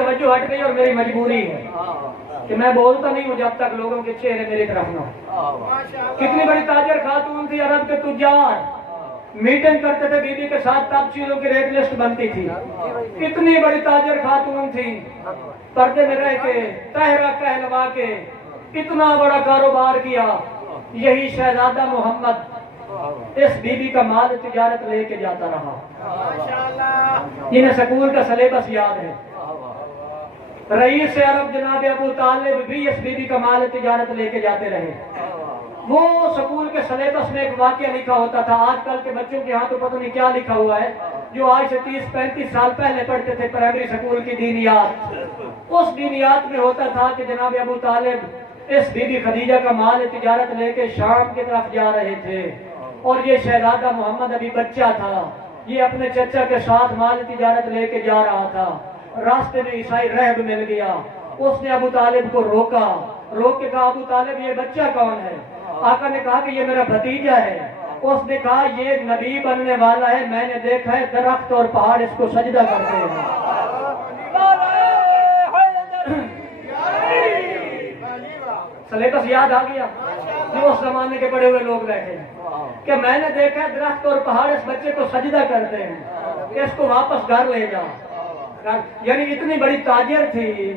توجہ ہٹ گئی اور میری مجبوری ہے کہ میں بولتا نہیں ہوں جب تک لوگوں کے چہرے میری طرف نہ ہو۔ کتنی بڑی تاجر خاتون تھی، عرب کے تجار میٹنگ کرتے تھے بیوی کے ساتھ، تب چیزوں کی ریٹ لسٹ بنتی تھی۔ اتنی بڑی تاجر خاتون تھی، پردے میں رہ کے تہرا کہلوا کے اتنا بڑا کاروبار کیا۔ یہی شہزادہ محمد اس بیوی کا مال تجارت لے کے جاتا رہا، جنہیں سکول کا سلیبس یاد ہے۔ رئیس عرب جناب ابو طالب بھی اس بیوی کا مال تجارت لے کے جاتے رہے۔ وہ سکول کے سلیبس میں ایک واقعہ لکھا ہوتا تھا، آج کل کے بچوں کے ہاں تو پتہ نہیں کیا لکھا ہوا ہے، جو آج سے 30-35 سال پہلے پڑھتے تھے پرائمری سکول کی دینیات۔ اس دینیات میں ہوتا تھا کہ جناب ابو طالب اس بی بی خدیجہ کا مال تجارت لے کے شام کی طرف جا رہے تھے، اور یہ شہزادہ محمد ابھی بچہ تھا، یہ اپنے چچا کے ساتھ مال تجارت لے کے جا رہا تھا۔ راستے میں عیسائی رہب مل گیا، اس نے ابو طالب کو روکا، روک کے کہا ابو طالب یہ بچہ کون ہے؟ آقا نے کہا کہ یہ میرا بھتیجا ہے۔ اس نے کہا یہ نبی بننے والا ہے، میں نے دیکھا ہے درخت اور پہاڑ اس کو سجدہ کرتے ہیں۔ سلیبس یاد آ گیا جو اس زمانے کے بڑے ہوئے لوگ بیٹھے ہیں کہ میں نے دیکھا ہے درخت اور پہاڑ اس بچے کو سجدہ کرتے ہیں، کہ اس کو واپس گھر لے جا۔ یعنی اتنی بڑی تاجر تھی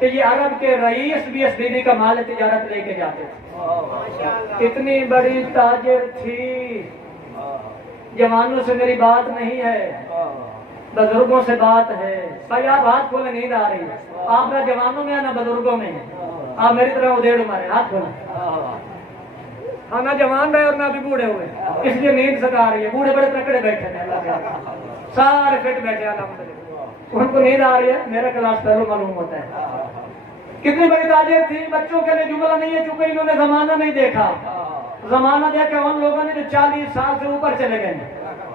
کہ یہ عرب کے رئیس بھی اس بیوی کا مال تجارت لے کے جاتے تھے۔ اتنی بڑی تاجر تھی۔ جوانوں سے میری بات نہیں ہے، بزرگوں سے بات ہے۔ بھائی آپ ہاتھ کھولے، نیند آ رہی ہے، آپ نہ جوانوں میں نہ بزرگوں میں، آپ میری طرح ادھیڑ مارے، ہاتھ کھولے۔ ہاں نہ جوان رہے اور نہ بھی بوڑھے ہوئے، اس لیے نیند سکا رہی ہے۔ بوڑھے بڑے تکڑے بیٹھے ہیں، اللہ کے سارے فٹ بیٹھے، الحمدللہ ان کو نیند آ رہی ہے، میرا کلاس پہلو معلوم ہوتا ہے۔ کتنی بڑی تاجر تھی، بچوں کے لیے جملہ نہیں ہے چونکہ انہوں نے زمانہ نہیں دیکھا۔ زمانہ دیکھا ان لوگوں نے جو 40 سال سے اوپر چلے گئے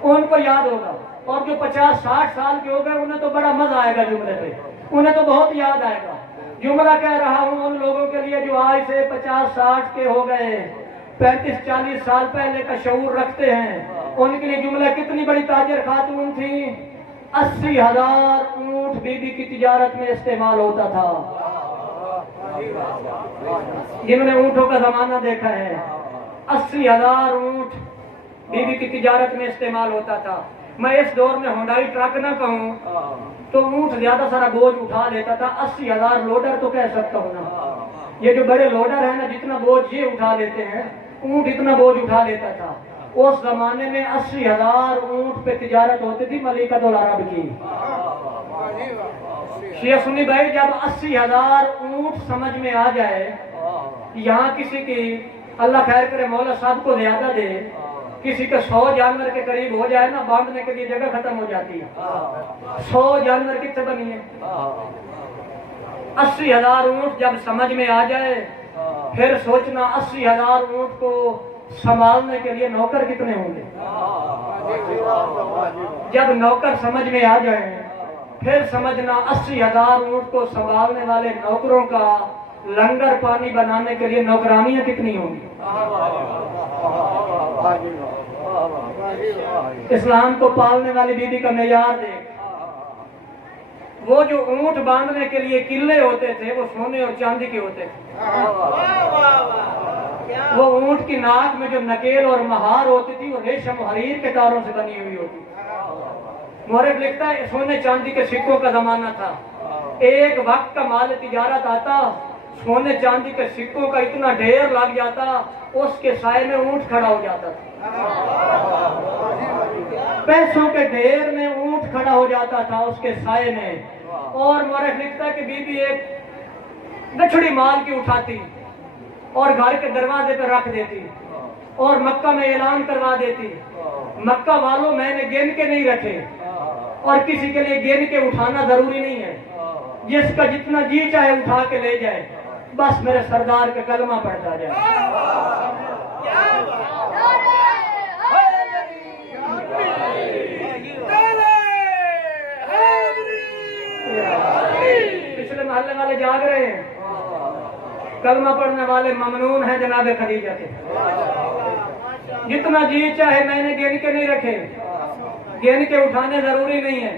ان کو یاد ہوگا، اور جو 50-60 سال کے ہو گئے انہیں تو بڑا مزہ آئے گا جملے پہ، انہیں تو بہت یاد آئے گا۔ جملہ کہہ رہا ہوں ان لوگوں کے لیے جو آج سے 50-60 کے ہو گئے، 35-40 سال پہلے کا شعور رکھتے ہیں، ان کے لیے جملہ کتنی بڑی تاجر خاتون تھی۔ 80,000 اونٹ بی بی کی تجارت میں استعمال ہوتا تھا۔ جنہوں نے اونٹوں کا زمانہ دیکھا ہے، 80,000 اونٹ بی بی کی تجارت میں استعمال ہوتا تھا۔ میں اس دور میں ہونڈائی ٹرک نہ کہوں تو اونٹ زیادہ سارا بوجھ اٹھا لیتا تھا، 80,000 لوڈر تو کہہ سکتا ہوں نا۔ یہ جو بڑے لوڈر ہیں نا، جتنا بوجھ یہ اٹھا لیتے ہیں، اونٹ اتنا بوجھ اٹھا لیتا تھا۔ اس زمانے میں 80,000 اونٹ پہ تجارت ہوتی تھی ملکۃ العرب کی۔ شیعہ سنی بھائی، جب 80,000 اونٹ سمجھ میں آ جائے، یہاں کسی کی اللہ خیر کرے، مولا صاحب کو زیادہ دے، کسی کے 100 جانور کے قریب ہو جائے نا، باندھنے کے لیے جگہ ختم ہو جاتی ہے۔ 100 جانور کتنے بنی ہے؟ 80,000 اونٹ جب سمجھ میں آ جائے، پھر سوچنا 80,000 اونٹ کو سنبھالنے کے لیے نوکر کتنے ہوں گے۔ جب نوکر سمجھ میں آ جائیں، پھر سمجھنا 80,000 اونٹ کو سنبھالنے والے نوکروں کا لنگر پانی بنانے کے لیے نوکرانیاں کتنی ہوں گی۔ اسلام کو پالنے والی بیوی کا معیار دیکھ۔ وہ جو اونٹ باندھنے کے لیے قلعے ہوتے تھے وہ سونے اور چاندی کے ہوتے تھے۔ وہ اونٹ کی ناک میں جو نکیل اور مہار ہوتی تھی وہ ریشم و حریر کے تاروں سے بنی ہوئی ہوتی تھی۔ مورخ لکھتا ہے سونے چاندی کے سکوں کا زمانہ تھا، ایک وقت کا مال تجارت آتا، سونے چاندی کے سکوں کا اتنا ڈھیر لگ جاتا، اس کے سائے میں اونٹ کھڑا ہو جاتا تھا۔ پیسوں کے ڈھیر میں اونٹ کھڑا ہو جاتا تھا اس کے سائے میں۔ اور مورخ لکھتا ہے کہ بی بی ایک گٹھڑی مال کی اٹھاتی اور گھر کے دروازے پہ رکھ دیتی اور مکہ میں اعلان کروا دیتی، مکہ والوں میں نے گن کے نہیں رکھے، اور کسی کے لیے گن کے اٹھانا ضروری نہیں ہے، جس کا جتنا جی چاہے اٹھا کے لے جائے، بس میرے سردار کا کلمہ پڑھتا جائے۔ پچھلے محلے والے جاگ رہے ہیں، کلمہ پڑھنے والے ممنون ہیں جناب خدیجہ کے۔ جتنا جی چاہے میں نے گن کے نہیں رکھے، گن کے اٹھانے ضروری نہیں ہے،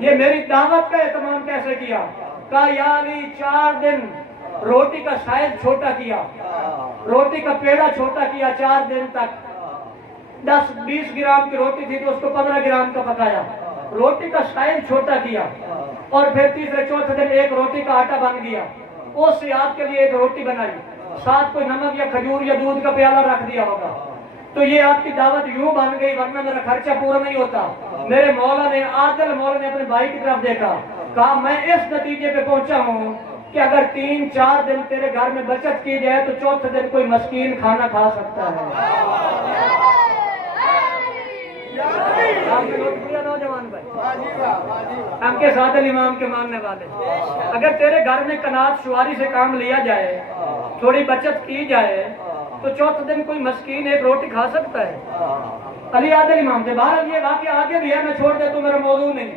یہ میری دعوت کا اہتمام کیسے کیا؟ کہا یا علی 4 دن روٹی کا سائز چھوٹا کیا، روٹی کا پیڑا چھوٹا کیا 4 دن تک. 10-20 گرام کی روٹی تھی تو اس کو 15 گرام کا پکایا، روٹی کا سائز چھوٹا کیا. اور پھر تیسرے چوتھے دن ایک روٹی کا آٹا بن گیا، اس سے آپ کے لیے ایک روٹی بنائی، ساتھ کوئی نمک یا کھجور یا دودھ کا پیالہ رکھ دیا ہوگا. تو یہ آپ کی دعوت یوں بن گئی، ورنہ میرا خرچہ پورا نہیں ہوتا. میرے مولا نے، عادل مولا نے اپنے بھائی کی طرف دیکھا، کہا میں اس نتیجے پہ پہنچا ہوں کہ اگر 3-4 دن تیرے گھر میں بچت کی جائے تو چوتھے دن کوئی مسکین کھانا کھا سکتا ہے. نوجوان بھائی، ہم کے ساتھ امام کے ماننے والے، اگر تیرے گھر میں قناعت شعاری سے کام لیا جائے، تھوڑی بچت کی جائے تو چوتھے دن کوئی مسکین ایک روٹی کھا سکتا ہے. علی عادل امام سے باہر یہ واقعہ آگے بھی ہے، میں چھوڑ دے تو میرا موضوع نہیں.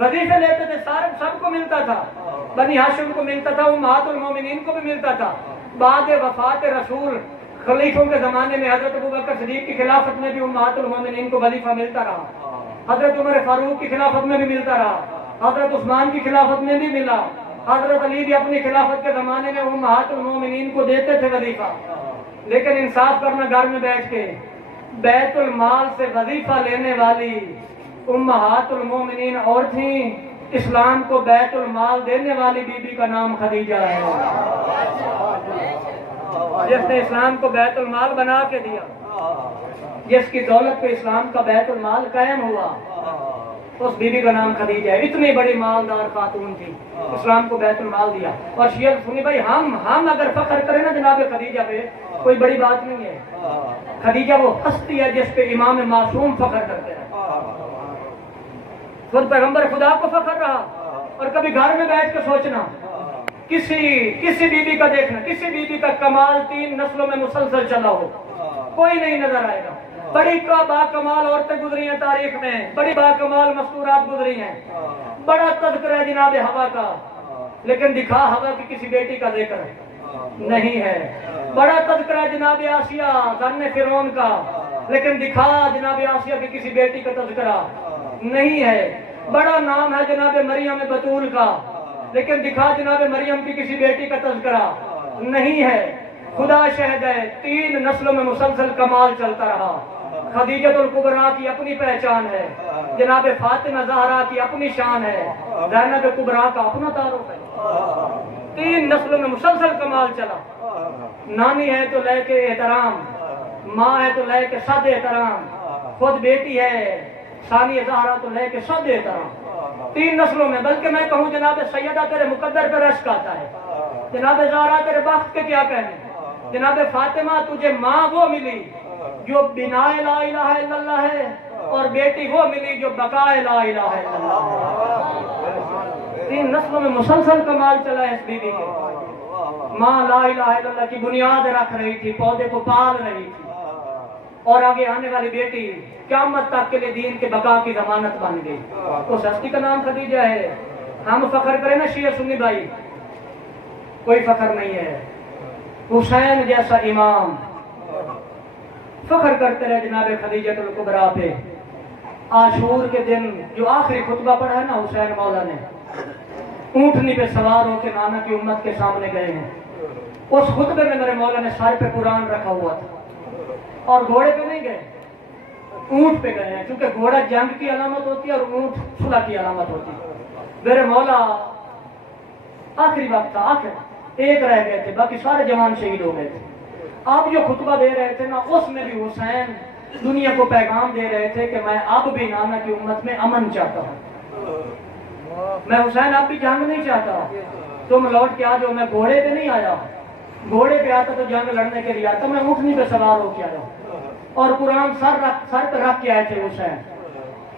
وظیفے لیتے تھے، سارے سب کو ملتا تھا، بنی ہاشم کو ملتا تھا، امہات المومنین کو بھی ملتا تھا. بعد وفات رسول خلیفوں کے زمانے میں حضرت ابوبکر صدیق کی خلافت میں بھی امہات المومنین کو وظیفہ ملتا رہا، حضرت عمر فاروق کی خلافت میں بھی ملتا رہا، حضرت عثمان کی خلافت میں بھی ملا، حضرت علی بھی اپنی خلافت کے زمانے میں امہات المومنین کو دیتے تھے وظیفہ. لیکن انصاف کرنا، گھر میں بیٹھ کے بیت المال سے وظیفہ لینے والی امہات المومنین اور تھیں. اسلام کو بیت المال دینے والی بی بی کا نام خدیجہ ہے، جس نے اسلام کو بیت المال بنا کے دیا، جس کی دولت پہ اسلام کا بیت المال قائم ہوا، اس بی بی کا نام خدیجہ ہے. اتنی بڑی مالدار خاتون تھی، اسلام کو بیت المال دیا. اور شیعہ سنی بھائی، ہم اگر فخر کریں نا جناب خدیجہ پہ، کوئی بڑی بات نہیں ہے. خدیجہ وہ ہستی ہے جس پہ امام معصوم فخر کرتے ہیں، خود پیغمبر خدا کو فخر رہا. اور کبھی گھر میں بیٹھ کے سوچنا، کسی بی بی کا دیکھنا، کسی بی بی کا کمال 3 نسلوں میں مسلسل چلا ہو، کوئی نہیں نظر آئے گا. بڑی با کمال عورتیں گزری ہیں تاریخ میں، بڑی با کمال مستورات گزری ہیں، بڑا تذکرہ ہے جناب ہوا کا، لیکن دکھا ہوا کی کسی بیٹی کا ذکر نہیں ہے. بڑا تذکرہ ہے جناب آسیہ زن فرعون کا، لیکن دکھا جناب آسیہ کی کسی بیٹی کا تذکرہ نہیں ہے. بڑا نام ہے جناب مریم بطول کا، لیکن دکھا جناب مریم کی کسی بیٹی کا تذکرہ نہیں ہے. خدا شہد ہے، 3 نسلوں میں مسلسل کمال چلتا رہا. خدیجۃ الکبریٰ کی اپنی پہچان ہے، جناب فاطمہ زہرا کی اپنی شان ہے، زینب کبریٰ کا اپنا تعارف ہے. 3 نسلوں میں مسلسل کمال چلا. نانی ہے تو لے کے احترام، ماں ہے تو لے کے صد احترام، خود بیٹی ہے ثانی زہرا تو لے کے صد احترام. 3 نسلوں میں، بلکہ میں کہوں جناب سیدہ تیرے مقدر پہ رشک آتا ہے، جناب زہرا تیرے بخت کے کیا کہنے. جناب فاطمہ تجھے ماں وہ ملی جو بنا لا الہ الا اللہ ہے، اور بیٹی وہ ملی جو بقائے لا الہ الا اللہ. 3 نسلوں میں مسلسل کمال چلا ہے اس بیوی کے. ماں لا الہ الا اللہ کی بنیاد رکھ رہی تھی، پودے کو پال رہی تھی، اور آگے آنے والی بیٹی قیامت تک کے لیے دین کے بقا کی ضمانت بن گئی. اس ہستی کا نام خدیجہ ہے. ہم فخر کریں نا شیعہ سنی بھائی، کوئی فخر نہیں ہے. حسین جیسا امام فخر کرتے رہے جناب خدیجۃ الکبریٰ پہ. عاشور کے دن جو آخری خطبہ پڑھا ہے نا حسین مولا نے، اونٹنی پہ سوار ہو کے نانا کی امت کے سامنے گئے ہیں. اس خطبے میں میرے مولا نے سر پہ قرآن رکھا ہوا تھا، اور گھوڑے پہ نہیں گئے، اونٹ پہ گئے ہیں، کیونکہ گھوڑا جنگ کی علامت ہوتی ہے اور اونٹ صلح کی علامت ہوتی ہے. میرے مولا آخری وقت تھا، آخر ایک رہ گئے تھے، باقی سارے جوان شہید ہو گئے تھے. آپ جو خطبہ دے رہے تھے نا، اس میں بھی حسین دنیا کو پیغام دے رہے تھے کہ میں اب بھی نانا کی امت میں امن چاہتا ہوں. میں حسین اب بھی جنگ نہیں چاہتا، تم لوٹ کے آ جاؤ. میں گھوڑے پہ نہیں آیا، گھوڑے پہ آتا تو جنگ لڑنے کے لیے آتا، میں اونٹنی پہ سوار ہو کے آیا، اور قرآن سر پہ رکھ کے آئے تھے حسین.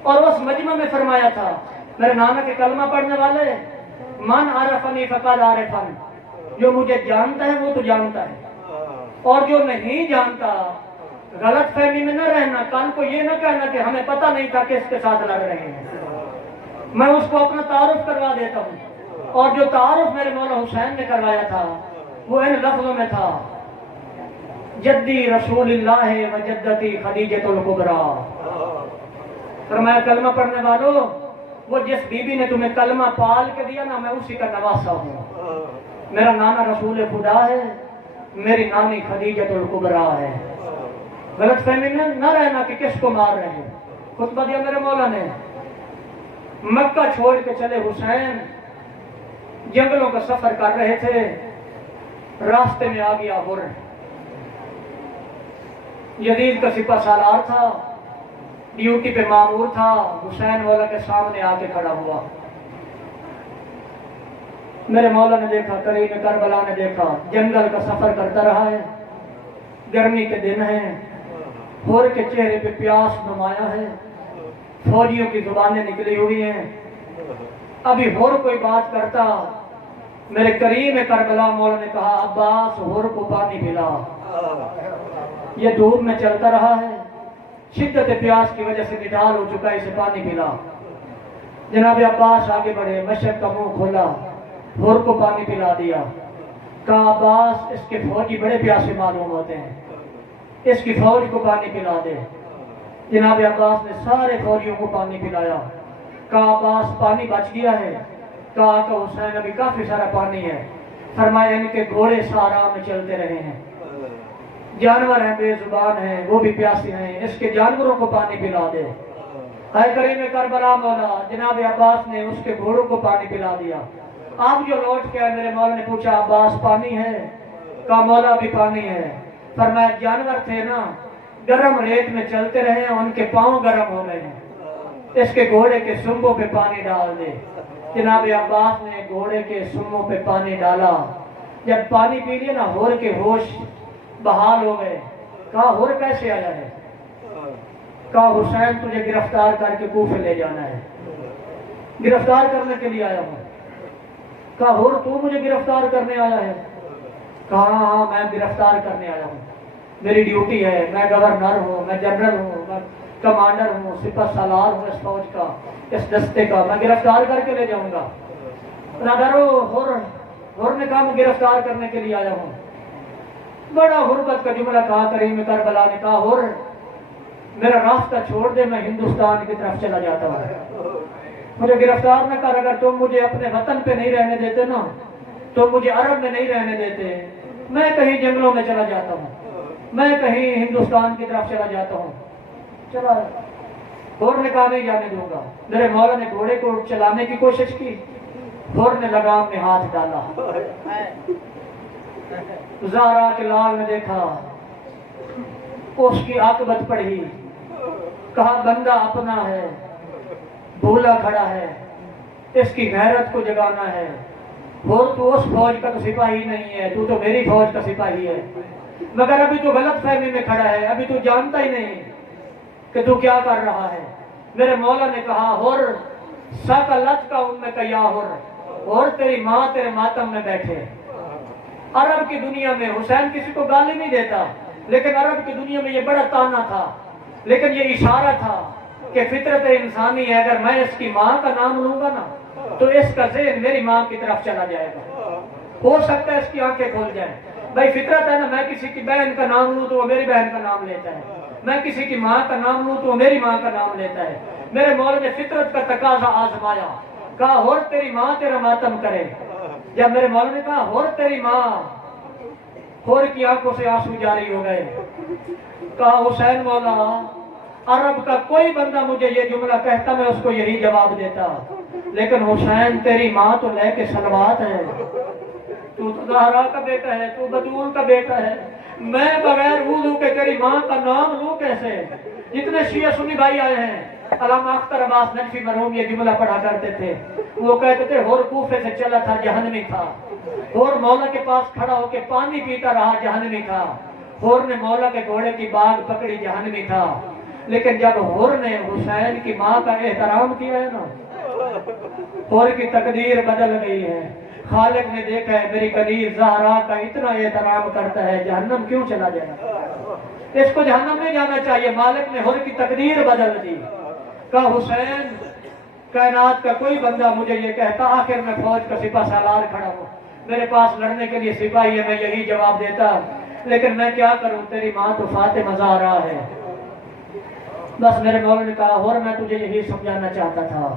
اور اس مجمع میں فرمایا تھا، میرے نانا کے کلمہ پڑھنے والے، من عرفنی فقد عرفن، جو مجھے جانتا ہے وہ تو جانتا ہے، اور جو نہیں جانتا غلط فہمی میں نہ رہنا. کل کو یہ نہ کہنا کہ ہمیں پتہ نہیں تھا کہ اس کے ساتھ لڑ رہے ہیں. میں اس کو اپنا تعارف کروا دیتا ہوں. اور جو تعارف میرے مولا حسین نے کروایا تھا وہ ان لفظوں میں تھا، جدی رسول اللہ و جدتی خدیجۃ الکبریٰ. فرمایا کلمہ پڑھنے والوں، وہ جس بیوی نے تمہیں کلمہ پال کے دیا نا، میں اسی کا نواسا ہوں۔ میرا نانا رسول خدا ہے، میری نانی خدیجۃ الکبریٰ ہے۔ غلط فہمی میں نہ رہنا کہ کس کو مار رہے ہیں۔ خطبہ دیا میرے مولا نے، مکہ چھوڑ کے چلے حسین، جنگلوں کا سفر کر رہے تھے، راستے میں آ گیا ہر، یزید کا سپہ سالار تھا، ڈیوٹی پہ مامور تھا، حسین مولا کے سامنے آ کے کھڑا ہوا۔ میرے مولا نے دیکھا، کریم کربلا نے دیکھا، جنگل کا سفر کرتا رہا ہے، گرمی کے دن ہیں، ہور کے چہرے پہ پیاس نمایاں ہے، فوجیوں کی زبانیں نکلی ہوئی ہیں۔ ابھی ہور کوئی بات کرتا، میرے کریم کربلا مولا نے کہا، عباس ہور کو پانی پلا۔ یہ دھوپ میں چلتا رہا ہے، شدت پیاس کی وجہ سے نڈال ہو چکا ہے، اسے پانی پلا۔ جناب عباس آگے بڑھے، مشرق کا منہ کھولا، ہور کو پانی پلا دیا۔ کہا عباس اس کے فوجی بڑے پیاسے معلوم ہوتے ہیں، اس کی فوج کو پانی پلا دے۔ جناب عباس نے سارے فوجیوں کو پانی پلایا۔ کہا عباس پانی بچ گیا ہے؟ کہا کہ حسین ابھی کافی سارا پانی ہے۔ فرمایا ان کے گھوڑے سارا میں چلتے رہے ہیں، جانور ہیں بے زبان ہیں، وہ بھی پیاسے ہیں، اس کے جانوروں کو پانی پلا دے۔ اے کریم کربلا مولا، جناب عباس نے اس کے گھوڑوں کو پانی پلا دیا۔ آپ جو لوٹ کے آئے، میرے مولا نے پوچھا عباس پانی ہے؟ کہا مولا بھی پانی ہے۔ فرمایا جانور تھے نا، گرم ریت میں چلتے رہے ہیں، ان کے پاؤں گرم ہو گئے ہیں، اس کے گھوڑے کے سنبوں پہ پانی ڈال دے۔ جناب عباس نے گھوڑے کے سنبوں پہ پانی ڈالا۔ جب پانی پی لیا نا، ہور کے ہوش بحال ہو گئے۔ کہا ہور کیسے آیا ہے؟ کہا حسین تجھے گرفتار کر کے کوفے لے جانا ہے، گرفتار کرنے کے لیے آیا ہوں۔ کہا ہور تو مجھے گرفتار کرنے آیا ہے؟ کہا ہاں میں گرفتار کرنے آیا ہوں، میری ڈیوٹی ہے، میں گورنر ہوں، میں جنرل ہوں، میں کمانڈر ہوں، سپہ سالار ہوں اس فوج کا، اس دستے کا، میں گرفتار کر کے لے جاؤں گا۔ نہ ڈرو، ہور نے کہا میں گرفتار کرنے کے لیے آیا ہوں۔ بڑا غربت کا جملہ کہا کریم کربلا نے، کہا ہور میرا راستہ چھوڑ دے، میں ہندوستان کی طرف چلا جاتا ہوں، مجھے گرفتار نہ کر۔ اگر تم مجھے اپنے وطن پہ نہیں رہنے دیتے نا، تو مجھے عرب میں نہیں رہنے دیتے، میں کہیں جنگلوں میں چلا جاتا ہوں، میں کہیں ہندوستان کی طرف چلا جاتا ہوں۔ چلا ہور نے کہا نہیں جانے دوں گا۔ میرے مولا نے گھوڑے کو چلانے کی کوشش کی، ہور نے لگام میں ہاتھ ڈالا۔ زہرا کے لال نے دیکھا، اس کی عاقبت پڑھی، کہا بندہ اپنا ہے، بھولا کھڑا ہے، اس کی غیرت کو جگانا ہے۔ اور تو اس فوج کا تو سپاہی نہیں ہے، تو میری فوج کا سپاہی ہے، مگر ابھی تو غلط فہمی میں کھڑا ہے، ابھی تو جانتا ہی نہیں کہ تو کیا کر رہا ہے۔ میرے مولا نے کہا ہور ساکلت کا ان میں کیا ہور تیری ماں تیرے ماتم میں بیٹھے۔ عرب کی دنیا میں حسین کسی کو گالی نہیں دیتا، لیکن عرب کی دنیا میں یہ بڑا تانا تھا، لیکن یہ اشارہ تھا کہ فطرت انسانی ہے، اگر میں اس کی ماں کا نام لوں گا نا تو اس کا ذہن میری ماں کی طرف چلا جائے گا، ہو سکتا ہے اس کی آنکھیں کھول جائیں۔ بھائی فطرت ہے نا، میں کسی کی بہن کا نام لوں تو وہ میری بہن کا نام لیتا ہے، میں کسی کی ماں کا نام لوں تو وہ میری ماں کا نام لیتا ہے۔ میرے مولا نے فطرت کا تقاضا آزمایا، کہا ہور تیری ماں تیرا ماتم کرے۔ جب میرے مولا نے کہا ہور تیری ماں، ہور کی آنکھوں سے آنسو جاری ہو گئے۔ کہا حسین مولا، عرب کا کوئی بندہ مجھے یہ جملہ کہتا میں اس کو یہی جواب دیتا، لیکن حسین تیری ماں تو لے کے سلوات ہے، تو زہرا کا بیٹا ہے، تو بطول کا بیٹا ہے، میں بغیر وضو کے تیری ماں کا نام لوں کیسے؟ جتنے شیعہ سنی بھائی آئے ہیں، علامہ اختر عباس نقفی مرحوم یہ جملہ پڑھا کرتے تھے، وہ کہتے تھے ہور کوفے سے چلا تھا جہنمی تھا، ہور مولا کے پاس کھڑا ہو کے پانی پیتا رہا جہنمی تھا، ہور نے مولا کے گھوڑے کی باگ پکڑی جہنمی تھا، لیکن جب ہور نے حسین کی ماں کا احترام کیا ہے نا، ہور کی تقدیر بدل گئی ہے۔ خالق نے دیکھا ہے میری قدیر زہرا کا اتنا احترام کرتا ہے، جہنم کیوں چلا جائے؟ اس کو جہنم نہیں جانا چاہیے۔ مالک نے ہور کی تقدیر بدل دی، کہا حسین کائنات کا کوئی بندہ مجھے یہ کہتا، آخر میں فوج کا سپہ سالار کھڑا ہوں، میرے پاس لڑنے کے لیے سپاہی ہے، میں یہی جواب دیتا، لیکن میں کیا کروں، تیری ماں تو فاطمہ زہرا ہے۔ بس میرے مولا نے کہا ہور میں تجھے یہی سمجھانا چاہتا تھا،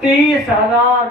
30,000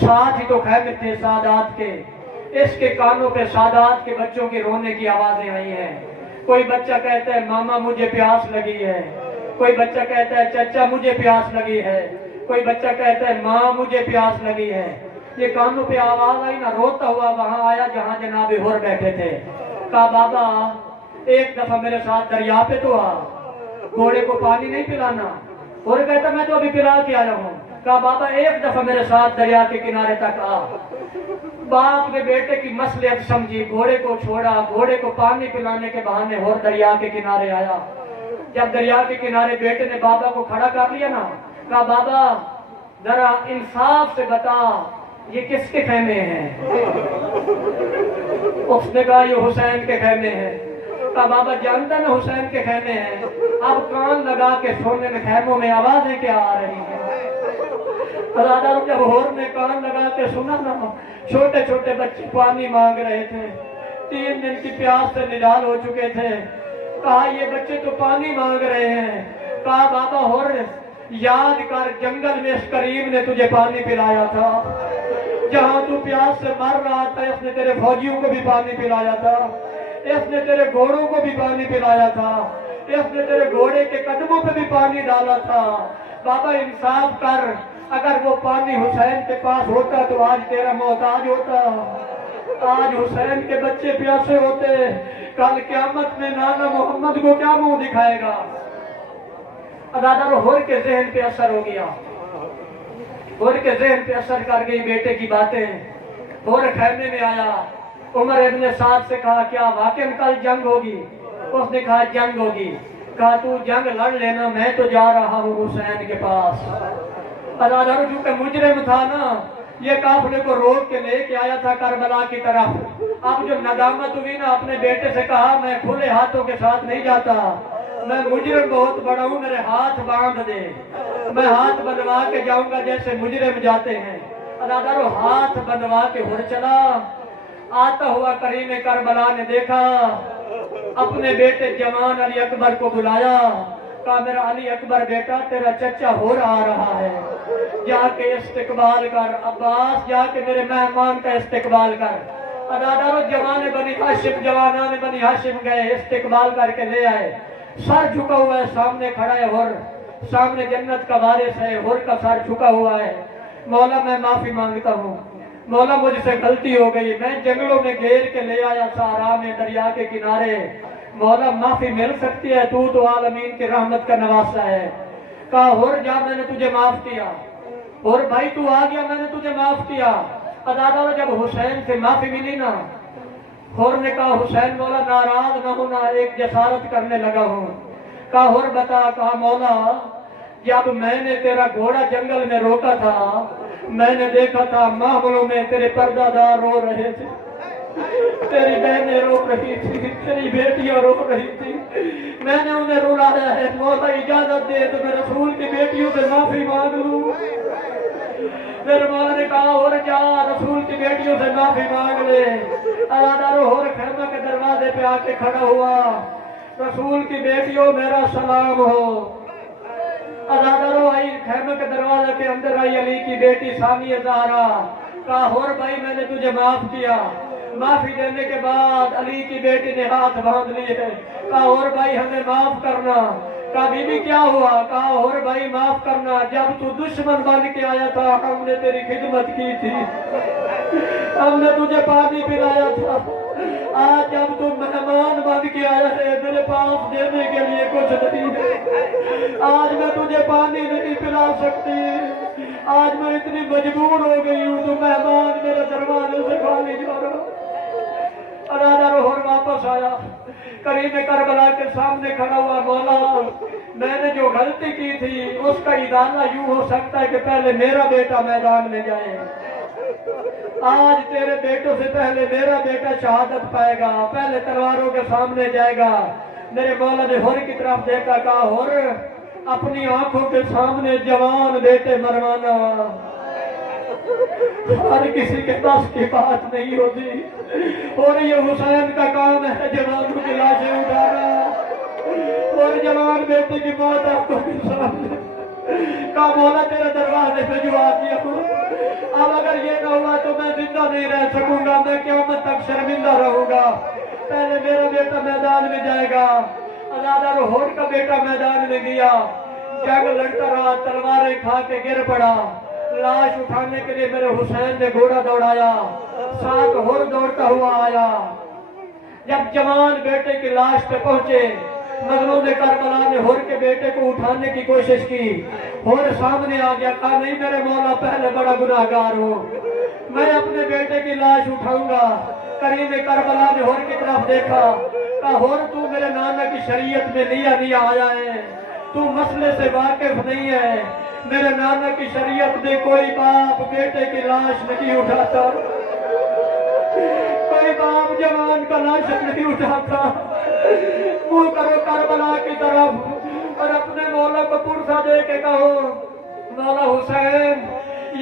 ساتھ ہی تو خیمے تھے سادات کے، اس کے کانوں پہ سادات کے بچوں کے رونے کی آوازیں آئی ہیں۔ کوئی بچہ کہتا ہے ماما مجھے پیاس لگی ہے، کوئی بچہ کہتا ہے چچا مجھے پیاس لگی ہے، کوئی بچہ کہتا ہے ماں مجھے پیاس لگی ہے۔ یہ کانوں پہ آواز آئی نا، روتا ہوا وہاں آیا جہاں جناب حر بیٹھے تھے۔ کہا بابا ایک دفعہ میرے ساتھ دریا پہ تو آ، گھوڑے کو پانی نہیں پلانا۔ حر کہتا میں تو ابھی پلا کے آیا ہوں۔ کہا بابا ایک دفعہ میرے ساتھ دریا کے کنارے تک آ۔ باپ نے بیٹے کی مصلحت سمجھی، گھوڑے کو چھوڑا، گھوڑے کو پانی پلانے کے بہانے حر دریا کے کنارے آیا۔ جب دریا کے کنارے بیٹے نے بابا کو کھڑا کر لیا نا، کہا بابا ذرا انصاف سے بتا یہ کس کے خیمے ہیں؟ اس نے کہا یہ حسین کے خیمے ہیں۔ کہا بابا جانتا نا حسین کے خیمے ہیں، اب کان لگا کے سونے میں خیموں میں آوازیں کیا آ رہی ہیں؟ جب حر نے کان لگا کے سنا نا، چھوٹے چھوٹے بچے پانی مانگ رہے تھے، 3 دن کی پیاس سے نڈال ہو چکے تھے۔ کہا یہ بچے تو پانی مانگ رہے ہیں۔ کہا بابا حر یاد کر جنگل میں اس کریم نے تجھے پانی پلایا تھا، جہاں تو پیاس سے مر رہا تھا اس نے تیرے فوجیوں کو بھی پانی پلایا تھا، اس نے تیرے گھوڑوں کو بھی پانی پلایا تھا، اس نے تیرے گھوڑے کے قدموں پہ بھی پانی ڈالا تھا۔ بابا انصاف کر، اگر وہ پانی حسین کے پاس ہوتا تو آج تیرا محتاج ہوتا، آج حسین کے بچے پیاسے ہوتے، کل قیامت میں نانا محمد کو کیا منہ دکھائے گا؟ حر کے ذہن پہ اثر ہو گیا، حر کے ذہن پہ اثر کر گئی بیٹے کی باتیں۔ حر خیمے میں آیا، عمر ابن سعد سے کہا کیا واقعی کل جنگ ہوگی؟ اس نے کہا جنگ ہوگی۔ کہا تو جنگ لڑ لینا، میں تو جا رہا ہوں حسین کے پاس۔ حر چونکہ مجرم تھا نا، یہ قافلے کو روک کے لے کے آیا تھا کربلا کی طرف۔ اب جو ندامت ہوئی نا، اپنے بیٹے سے کہا میں کھلے ہاتھوں کے ساتھ نہیں جاتا، میں مجرم بہت بڑا ہوں، میرے ہاتھ باندھ دے، میں ہاتھ بندھوا کے جاؤں گا جیسے مجرم جاتے ہیں۔ ہاتھ بندھوا کے حر چلا۔ آتا ہوا کریم کربلا نے دیکھا، اپنے بیٹے جوان علی اکبر کو بلایا، کہا میرا علی اکبر بیٹا تیرا چچا حر آ رہا ہے، جا کے استقبال کر، عباس جا کے میرے مہمان کا استقبال کر۔ جوانان بنی ہاشم گئے، استقبال کر کے لے آئے، سر جھکا ہوا ہے، سامنے کھڑا ہے حر، سامنے جنت کا وارث ہے، حر کا سر جھکا ہوا ہے۔ مولا میں معافی مانگتا ہوں، مولا مجھ سے غلطی ہو گئی، میں جنگلوں میں گھیر کے لے آیا صحرا میں دریا کے کنارے، مولا معافی مل سکتی ہے، تو عالمین کی رحمت کا نواسا ہے۔ کہا حر جا میں نے تجھے معاف کیا، حر بھائی تو آ گیا میں نے تجھے معاف کیا۔ جب حسین سے معافی ملی نا، حر نے کہا حسین مولا ناراض نہ ہونا، ایک جسارت کرنے لگا ہوں۔ کہا حر بتا، کہا مولا جب میں نے تیرا گھوڑا جنگل میں روکا تھا، میں نے دیکھا تھا محفلوں میں تیرے پردہ دار رو رہے تھے، تیری بہنیں رو رہی تھی، تیری بیٹیاں رو رہی تھی، میں نے انہیں رلایا ہے، مولا اجازت دے تو میں رسول کی بیٹیوں سے معافی مانگ لوں۔ میرے مولا نے کہا حر جا رسول کی بیٹیوں سے معافی مانگ لے۔ حر خیمہ کے دروازے پہ آ کے کھڑا ہوا، رسول کی بیٹیوں میرا سلام ہو۔ آئی خیمہ کے دروازے کے اندر آئی علی کی بیٹی ثانیہ زہرا، کہا حر بھائی میں نے تجھے معاف کیا۔ معافی دینے کے بعد علی کی بیٹی نے ہاتھ باندھ لیے، کہا حر بھائی ہمیں معاف کرنا۔ کہا بی بی کیا ہوا؟ کہا حر بھائی معاف کرنا، جب تو دشمن بن کے آیا تھا ہم نے تیری خدمت کی تھی، ہم نے تجھے پانی پلایا تھا، آج جب تو مہمان بن کے آیا ہے میرے پاس دینے کے لیے کچھ نہیں ہے، آج میں تجھے پانی نہیں پلا سکتی، آج میں اتنی مجبور ہو گئی ہوں، تو مہمان میرے دروازے سے خالی جا رہا۔ حر واپس آیا، کریم کربلا کے سامنے کھڑا ہوا، مولا میں نے جو غلطی کی تھی اس کا ادارہ یوں ہو سکتا ہے کہ پہلے میرا بیٹا میدان میں جائے، آج تیرے بیٹوں سے پہلے میرا بیٹا شہادت پائے گا، پہلے تلواروں کے سامنے جائے گا۔ میرے مولا نے حر کی طرف دیکھا، کہا حر اپنی آنکھوں کے سامنے جوان بیٹے مروانا ہر کسی کے بس کی بات نہیں ہوتی، اور یہ حسین کا کام ہے جوانوں کی لاشیں اٹھانا، اور جوان بیٹے کی موت آنکھوں کے سامنے کا مولا تیرے دروازے پہ جو آ گیا ہوں، اب اگر یہ نہ ہوا تو میں زندہ نہیں رہ سکوں گا، میں قیامت تک شرمندہ رہوں گا۔ پہلے میرا بیٹا میدان میں جائے گا، ازادہ روحور کا بیٹا میدان میں گیا، جنگ لڑتا رہا، تلواریں کھا کے گر پڑا، لاش اٹھانے کے لیے میرے حسین نے گھوڑا دوڑایا، ساتھ ہور دوڑتا ہوا آیا۔ جب جوان بیٹے کی لاش پہ پہنچے، مظلوم کربلا نے ہور کے بیٹے کو اٹھانے کی کوشش کی، ہور سامنے آ گیا، کہا نہیں میرے مولا پہلے بڑا گناہگار ہوں، میں اپنے بیٹے کی لاش اٹھاؤں گا۔ کریم کربلا نے ہور کی طرف دیکھا، کہا ہور تو میرے نانا کی شریعت میں نہیں آیا ہے، تو مسئلے سے واقف نہیں ہے، میرے نانا کی شریعت میں کوئی باپ بیٹے کی لاش نہیں اٹھاتا، کوئی باپ جوان کا لاش نہیں اٹھاتا۔ منہ کرو کربلا کی طرف اور اپنے مولا کو پرسا دے کے کہو، مولا حسین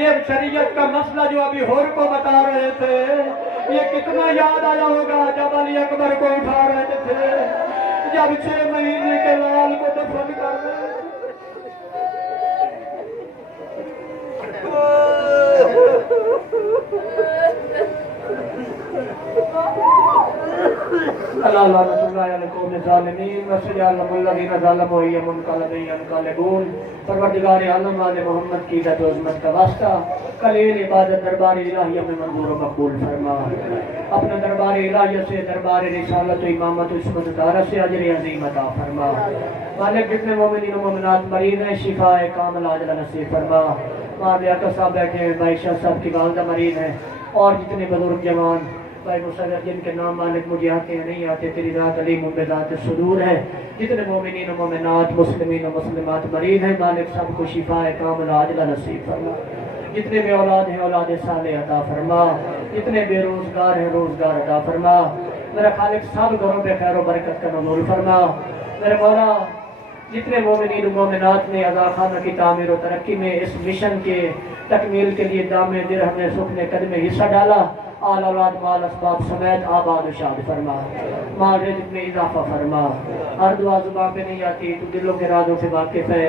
یہ شریعت کا مسئلہ جو ابھی ہور کو بتا رہے تھے، یہ کتنا یاد آیا ہوگا جب علی اکبر کو اٹھا رہے تھے، جب 6 مہینے کے لال کو دفن کر رہے تھے۔ اللہ لعنت اللہ علی القوم الظالمین وسجعلهم الذین ظلموا هی منقلبین ینقلبون۔ پروردگار عالم آل محمد کی عزت و عظمت کا واسطہ قلیل عبادت دربار الہیہ میں منظور و مقبول فرما، اپنے دربار الہیہ سے دربار رسالت و امامت و عصمت و طہارت سے اجر عظیم عطا فرما۔ مالک جتنے مومنین و مومنات مریض ہیں شفاء کامل عاجلہ نصیب فرما۔ ماں آقا صاحب بیٹھے ہیں، بھائی شاہ صاحب کی والدہ مریض ہیں، اور جتنے بزرگ جوان بھائی مصور جن کے نام مالک مجھے آتے ہیں نہیں آتے، تیری ذات علیم و بذات صدور ہے، جتنے مومنین و مومنات مسلمین و مسلمات مریض ہیں، مالک سب کو شفاء کامل عاجلہ نصیب فرما۔ جتنے بے اولاد ہیں اولاد صالح عطا فرما، جتنے بے روزگار ہیں روزگار عطا فرما۔ میرا خالق سب گھروں پہ خیر و برکت کا نزول فرما۔ میرے مولا جتنے مومنین و مومنات نے عزا خانہ کی تعمیر و ترقی میں اس مشن کے تکمیل کے لیے دام درہم سکھ نے قدم حصہ ڈالا، آل اولاد مال اسباب سمیت آباد و شاد فرما، مال رزق میں اضافہ فرما۔ ہر دعا زبان پہ نہیں آتی، تو دلوں کے رازوں سے واقف ہے،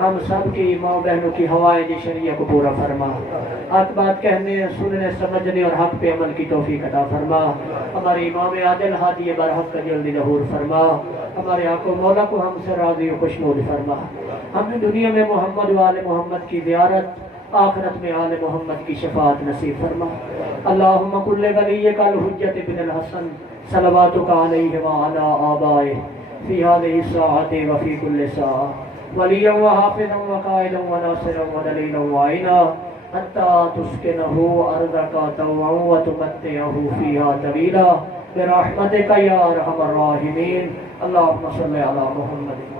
ہم سب کی ماں بہنوں کی حوائج شریعہ کو پورا فرما، حق بات کہنے سننے سمجھنے اور حق پہ عمل کی توفیق عطا فرما۔ ہمارے امام عادل ہادی برحق کا جلدی ظہور فرما، ہمارے آقا مولا کو ہم سے راضی و خوشنود فرما۔ ہمیں دنیا میں محمد و آل محمد کی زیارت، آخرت میں آل محمد کی شفاعت نصیب فرما۔ اللہم کل ولیک الحجت بن الحسن صلواتک علیہ وعلی آبائہ فی هذه الساعة وفی کل ساعة ولیا وحافظا وقائدا وناصرا ودلیلا وعینا حتی تسکنہ ارضک طوعا وتمتعہ فیہا طویلا برحمتک یا ارحم الراحمین۔ اللہم صلی علی محمد۔